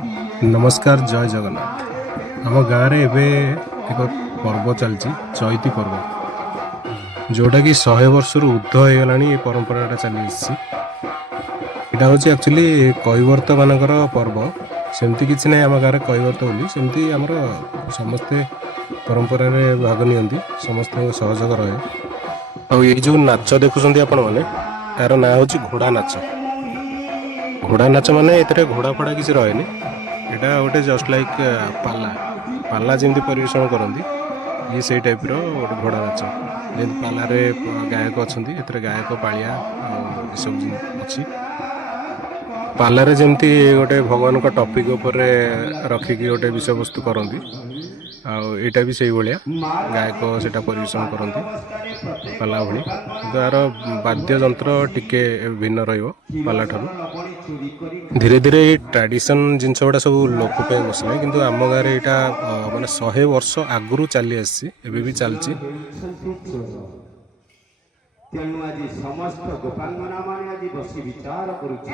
नमस्कार जय जगन्नाथ। आम गाँव में एबे एक पर्व चलती चैती पर्व जोटा कि 100 वर्ष ऊर्ध हो गला परंपराटा चली यहाँ हूँ एक्चुअली कैवर्त मानकर पर्व सेमती किसी ना आम गाँव कैवर्त बोली सेमती आमर समस्ते परंपरा भाग नि समस्त सहयोग रहे। ये जो नाच देखुं आपण मैंने यार ना हूँ घोड़ा नाच। घोड़ा नाच माने ए घोड़ा फड़ा किसी रहे यहाँ गोटे जस्ट लाइक पाला पाला जमी परिवेशन करती ये से टाइप रोटे घोड़ा नाच जमी पालार गायक अच्छा गायक पालिया सब अच्छी पालारे जमती गोटे भगवान का टॉपिक उपर रखिकी गोटे विषय वस्तु करती आईटा भी से भाया गायक से परिवेशन करती पाला भली यार वाद्य जंत्र टिके भिन्न रहा ठारू धीरे धीरे ये ट्रेडिशन जिनस गुड़ा सब लोप पे बसला किंतु आम गाँव में यहाँ माने 100 वर्ष आगु चली आसी भी चलती। तेणु आज समस्त गोपांगना माने आज बसी विचार करुछि।